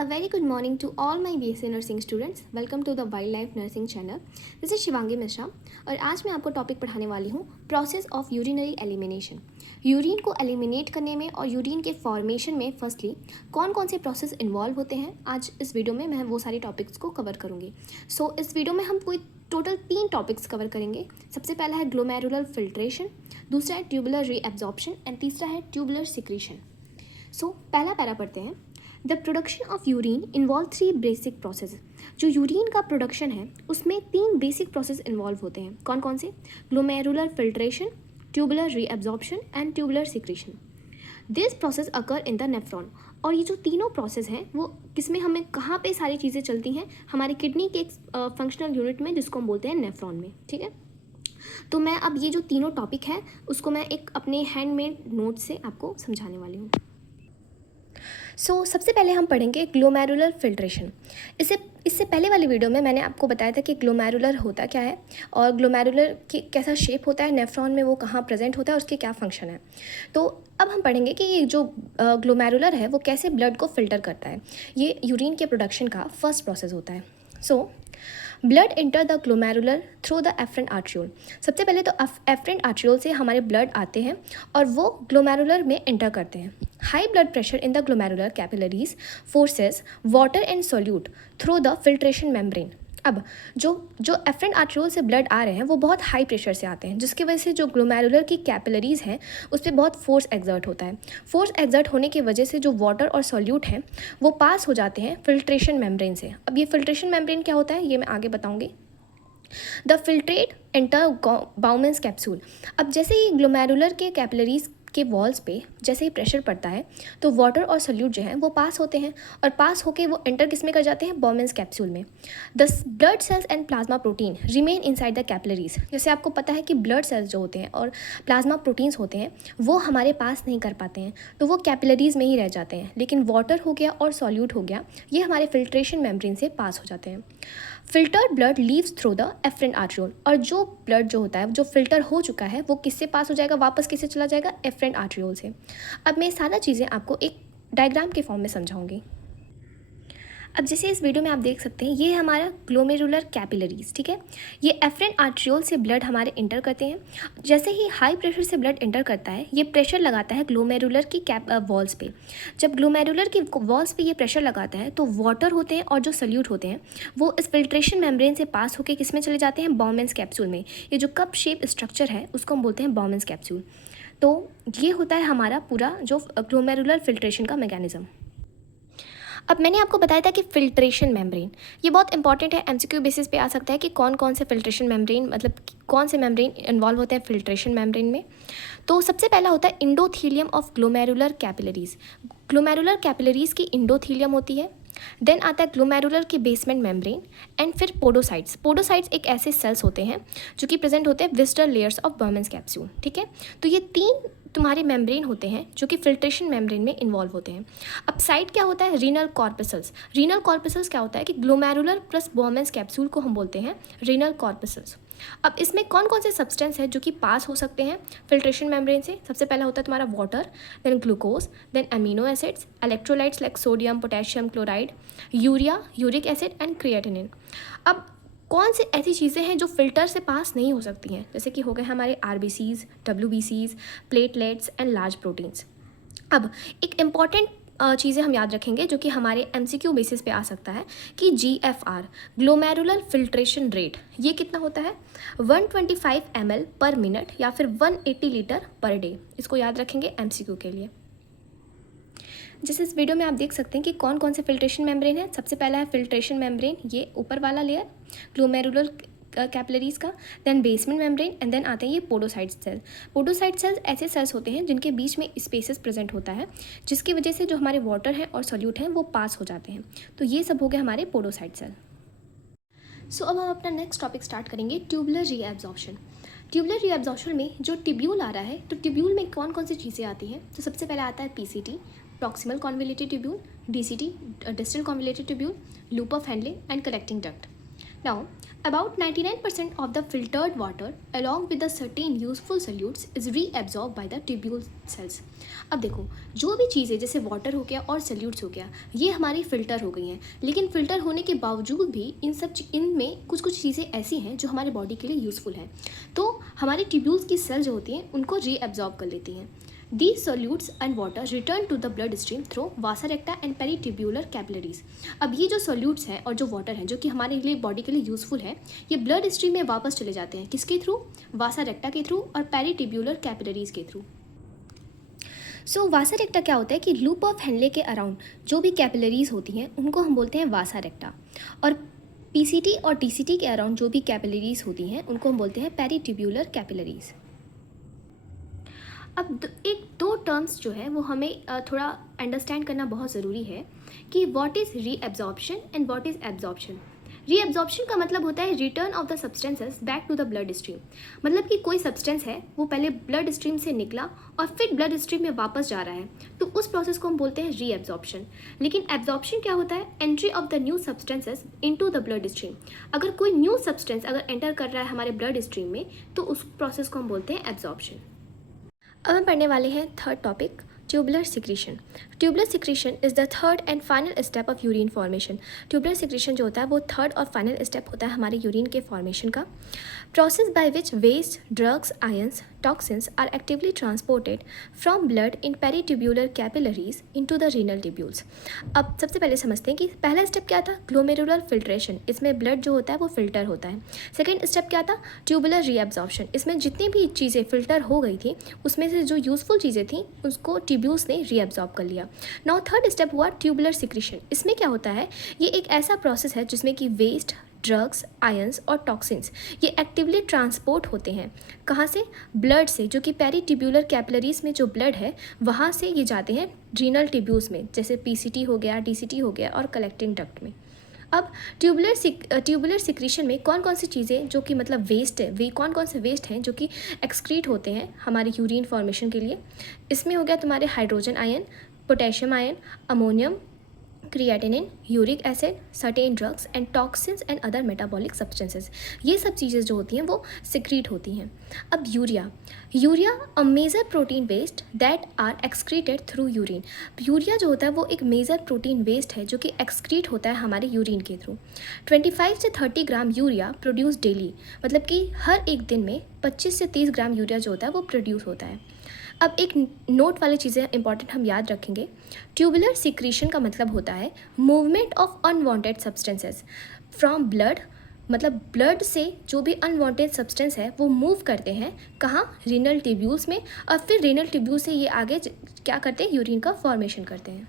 A very good morning to all my BSc Nursing students. Welcome to the Wildlife Nursing channel. This is Shivangi Mishra और आज मैं आपको topic पढ़ाने वाली हूँ process of urinary elimination. Urine को एलिमिनेट करने में और यूरिन के फॉर्मेशन में फर्स्टली कौन कौन से प्रोसेस इन्वॉल्व होते हैं, आज इस वीडियो में मैं वो सारे टॉपिक्स को कवर करूँगी। सो इस वीडियो में हम कोई टोटल 3 टॉपिक्स कवर करेंगे। सबसे पहला है ग्लोमेरुलर फिल्ट्रेशन, दूसरा है ट्यूबुलर रीएब्जॉर्प्शन एंड तीसरा है ट्यूबुलर सिक्रीशन। सो पहला पैरा पढ़ते हैं। The production of urine involve 3 basic process. जो यूरिन का प्रोडक्शन है उसमें 3 बेसिक प्रोसेस इन्वॉल्व होते हैं। कौन कौन से? Glomerular filtration, tubular reabsorption and tubular secretion. This process occur in the nephron. और ये जो तीनों प्रोसेस हैं वो किसमें, हमें कहाँ पे सारी चीज़ें चलती हैं? हमारी किडनी के एक फंक्शनल यूनिट में जिसको हम बोलते हैं नेफ्रॉन में। ठीक है, तो मैं अब ये जो तीनों टॉपिक हैं उसको मैं एक अपने हैंडमेड नोट से आपको समझाने वाली हूँ। सबसे पहले हम पढ़ेंगे ग्लोमेरुलर फिल्ट्रेशन। इससे पहले वाली वीडियो में मैंने आपको बताया था कि ग्लोमेरुलर होता क्या है और ग्लोमेरुलर की कैसा शेप होता है, नेफ्रॉन में वो कहाँ प्रेजेंट होता है, उसके क्या फंक्शन है। तो अब हम पढ़ेंगे कि ये जो ग्लोमेरुलर है वो कैसे ब्लड को फिल्टर करता है। ये यूरिन के प्रोडक्शन का फर्स्ट प्रोसेस होता है। Blood enter the glomerular through the efferent arteriole. सबसे पहले तो एफरेंट आर्ट्रियोल से हमारे ब्लड आते हैं और वो ग्लोमेरुलर में एंटर करते हैं। High blood pressure in the glomerular capillaries forces water and solute through the filtration membrane. अब जो एफरेंट आर्ट्रियोल से ब्लड आ रहे हैं वो बहुत हाई प्रेशर से आते हैं, जिसकी वजह से जो ग्लोमेरुलर की कैपिलरीज हैं उस पर बहुत फोर्स एक्सर्ट होता है। फोर्स एक्सर्ट होने की वजह से जो वाटर और सॉल्यूट हैं वो पास हो जाते हैं फिल्ट्रेशन मेम्ब्रेन से। अब ये फिल्ट्रेशन मेम्ब्रेन क्या होता है ये मैं आगे बताऊंगी। The filtrate enter bowman's capsule. अब जैसे ही ग्लोमेरुलर के कैपिलरीज के वॉल्स पे जैसे ही प्रेशर पड़ता है तो वाटर और सॉल्यूट जो है वो पास होते हैं और पास होके वो एंटर किस में कर जाते हैं? बाउमेंस कैप्सूल में। The blood cells and plasma protein remain inside the capillaries. जैसे आपको पता है कि ब्लड सेल्स जो होते हैं और प्लाज्मा प्रोटीन्स होते हैं वो हमारे पास नहीं कर पाते हैं, तो वो कैपिलरीज में ही रह जाते हैं। लेकिन वाटर हो गया और सॉल्यूट हो गया, ये हमारे फिल्ट्रेशन मेम्ब्रेन से पास हो जाते हैं। Filtered blood leaves through the efferent arteriole. और जो ब्लड जो होता है जो फिल्टर हो चुका है वो किससे पास हो जाएगा? वापस किससे चला जाएगा? एफरेंट आर्ट्रियोल से। अब मैं सारा चीज़ें आपको एक डायग्राम के फॉर्म में समझाऊंगी। अब जैसे इस वीडियो में आप देख सकते हैं ये हमारा ग्लोमेरुलर कैपिलरीज। ठीक है, ये एफरेंट आर्ट्रियोल से ब्लड हमारे इंटर करते हैं। जैसे ही हाई प्रेशर से ब्लड इंटर करता है ये प्रेशर लगाता है ग्लोमेरुलर की वॉल्स पे। जब ग्लोमेरुलर की वॉल्स पे ये प्रेशर लगाता है तो वाटर होते हैं और जो सल्यूट होते हैं वो इस फिल्ट्रेशन मेम्ब्रेन से पास होकर किस में चले जाते हैं? बाउमेंस कैप्सूल में। ये जो कप शेप स्ट्रक्चर है उसको हम बोलते हैं बाउमेंस कैप्सूल। तो ये होता है हमारा पूरा जो ग्लोमेरुलर फिल्ट्रेशन का मैकेनिज्म। अब मैंने आपको बताया था कि फिल्ट्रेशन मेम्ब्रेन ये बहुत इंपॉर्टेंट है, एमसीक्यू बेसिस पे आ सकता है कि कौन कौन से फिल्ट्रेशन मेम्ब्रेन, मतलब कौन से मेम्ब्रेन इन्वॉल्व होते हैं फिल्ट्रेशन मेम्ब्रेन में। तो सबसे पहला होता है endothelium of glomerular capillaries. Glomerular capillaries की इंडोथीलियम होती है। देन आता है ग्लोमेरुलर की बेसमेंट मेम्ब्रेन एंड फिर पोडोसाइट्स। पोडोसाइट्स एक ऐसे सेल्स होते हैं जो कि प्रेजेंट होते हैं विस्टर लेयर्स ऑफ बाउमेंस कैप्सूल। ठीक है, तो ये 3 तुम्हारे मेम्ब्रेन होते हैं जो कि फिल्ट्रेशन मेम्ब्रेन में इन्वॉल्व होते हैं। अब साइड क्या होता है? Renal corpuscles. रीनल कॉर्पसल्स क्या होता है कि ग्लोमेरुलर प्लस बाउमेंस कैप्सूल को हम बोलते हैं रीनल कॉर्पसल्स। अब इसमें कौन कौन से सब्सटेंस है जो कि पास हो सकते हैं फिल्ट्रेशन मेम्ब्रेन से? सबसे पहला होता है तुम्हारा water, then glucose, then amino acids, electrolytes like sodium, potassium chloride, urea, uric acid and creatinine. अब कौन सी ऐसी चीज़ें हैं जो फिल्टर से पास नहीं हो सकती हैं? जैसे कि हो गए हमारे आरबीसीज, डब्ल्यूबीसीज, प्लेटलेट्स एंड लार्ज प्रोटीन्स। अब एक इम्पॉर्टेंट चीज़ें हम याद रखेंगे जो कि हमारे एमसीक्यू बेसिस पे आ सकता है कि GFR ग्लोमेरुलर फिल्ट्रेशन रेट ये कितना होता है? 125 ml पर मिनट या फिर 180 लीटर पर डे। इसको याद रखेंगे एमसीक्यू के लिए। जैसे इस वीडियो में आप देख सकते हैं कि कौन कौन से फिल्ट्रेशन मेम्ब्रेन है। सबसे पहला है फिल्ट्रेशन मेम्ब्रेन, ये ऊपर वाला लेयर ग्लोमेरुलर कैपिलरीज का, then basement membrane and then आते हैं ये पोडोसाइट सेल। पोडोसाइट सेल्स ऐसे सेल्स होते हैं जिनके बीच में स्पेसेस प्रेजेंट होता है जिसकी वजह से जो हमारे वाटर हैं और सॉल्यूट हैं वो पास हो जाते हैं। तो ये सब हो गए हमारे पोडोसाइट सेल। अब हम अपना नेक्स्ट टॉपिक स्टार्ट करेंगे, ट्यूबुलर रीएब्जॉर्प्शन। ट्यूबुलर रीएब्जॉर्प्शन में जो ट्यूब्यूल आ रहा है तो ट्यूब्यूल में कौन कौन सी चीज़ें आती हैं? तो सबसे पहले आता है PCT proximal convoluted tubule, DCT distal convoluted tubule, loop of Henle and collecting duct. Now, about 99% of the filtered water along with the certain useful solutes is reabsorbed by the tubule cells. अब देखो, जो भी चीज़ें जैसे water हो गया और salutes हो गया, ये हमारी फ़िल्टर हो गई हैं, लेकिन फ़िल्टर होने के बावजूद भी इनमें कुछ कुछ चीज़ें ऐसी हैं जो हमारे बॉडी के लिए यूज़फुल हैं, तो हमारे ट्यूब्यूल्स की सेल जो होती हैं उनको रीएब्जॉर्ब कर लेती हैं. These solutes and water return to the bloodstream through vasa recta and peritubular capillaries. अब ये जो solutes हैं और जो water हैं जो कि हमारे लिए बॉडी के लिए यूज़फुल है, ये ब्लड स्ट्रीम में वापस चले जाते हैं. किसके थ्रू? वासा रेक्टा के थ्रू और पेरिट्यूब्यूलर कैपिलरीज के थ्रू. सो वासा रेक्टा क्या होता है कि लूप ऑफ हेनले के अराउंड जो भी कैपिलरीज होती हैं उनको हम बोलते हैं वासा रेक्टा, और पीसीटी और टीसीटी के अराउंड जो भी कैपिलरीज होती हैं उनको हम बोलते हैं पेरिट्यूब्यूलर कैपिलरीज. अब एक दो टर्म्स जो है वो हमें थोड़ा अंडरस्टैंड करना बहुत ज़रूरी है कि what is reabsorption and what is absorption. Reabsorption का मतलब होता है return of the substances back to the blood stream. मतलब कि कोई सब्सटेंस है वो पहले ब्लड स्ट्रीम से निकला और फिर ब्लड स्ट्रीम में वापस जा रहा है, तो उस प्रोसेस को हम बोलते हैं रीएब्जॉर्प्शन. लेकिन एब्जॉर्प्शन क्या होता है? Entry of the new substances into the blood stream. अगर कोई न्यू सब्सटेंस अगर एंटर कर रहा है हमारे ब्लड स्ट्रीम में तो उस प्रोसेस को हम बोलते हैं एब्जॉर्प्शन. अब हम पढ़ने वाले हैं third topic, tubular secretion. Tubular secretion is the third and final step of urine formation. Tubular secretion जो होता है वो थर्ड और फाइनल स्टेप होता है हमारे यूरिन के फॉर्मेशन का. Process by which waste, drugs, ions, toxins are actively transported from blood in peritubular capillaries into the renal tubules. अब सबसे पहले समझते हैं कि पहला स्टेप क्या था? Glomerular filtration. इसमें ब्लड जो होता है वो फिल्टर होता है. सेकेंड स्टेप क्या था? Tubular reabsorption. इसमें जितनी भी चीज़ें फिल्टर हो गई थी उसमें से जो यूज़फुल चीज़ें थी उसको ट्यूब्यूल्स ने रीएब्जॉर्ब कर लिया. नाउ थर्ड स्टेप हुआ ट्यूबुलर सिक्रीशन. इसमें क्या होता है? ये एक ऐसा प्रोसेस है जिसमें कि वेस्ट, ड्रग्स, आयंस और टॉक्सिन्स ये एक्टिवली ट्रांसपोर्ट होते हैं. कहाँ से? ब्लड से, जो कि पेरिट्यूब्यूलर कैपिलरीज में जो ब्लड है वहाँ से ये जाते हैं रीनल ट्यूब्यूल्स में, जैसे पीसीटी हो गया, टीसीटी हो गया और कलेक्टिंग डक्ट में. अब ट्यूबुलर सिक्रीशन में कौन कौन सी चीज़ें जो कि मतलब वेस्ट है, वे कौन कौन से वेस्ट हैं जो कि एक्सक्रीट होते हैं हमारे यूरिन फॉर्मेशन के लिए? इसमें हो गया तुम्हारे hydrogen ion, potassium ion, ammonium, creatinine, uric acid, certain drugs and toxins and other metabolic substances. ये सब चीज़ें जो होती हैं वो सिक्रीट होती हैं. अब urea a major protein waste that are excreted through urine. Urea जो होता है वो एक मेजर प्रोटीन वेस्ट है जो कि एक्सक्रीट होता है हमारे यूरिन के थ्रू. 25 से 30 ग्राम यूरिया प्रोड्यूस डेली. मतलब कि हर एक दिन में 25 से 30 ग्राम यूरिया जो होता है वो प्रोड्यूस होता है. अब एक नोट वाली चीज़ें इंपॉर्टेंट हम याद रखेंगे. ट्यूबुलर सिक्रीशन का मतलब होता है movement of unwanted substances from blood. मतलब ब्लड से जो भी अनवांटेड सब्सटेंस है वो मूव करते हैं कहाँ? रीनल ट्यूब्यूल्स में, और फिर रीनल ट्यूब्यूल से ये आगे क्या करते हैं? यूरिन का फॉर्मेशन करते हैं.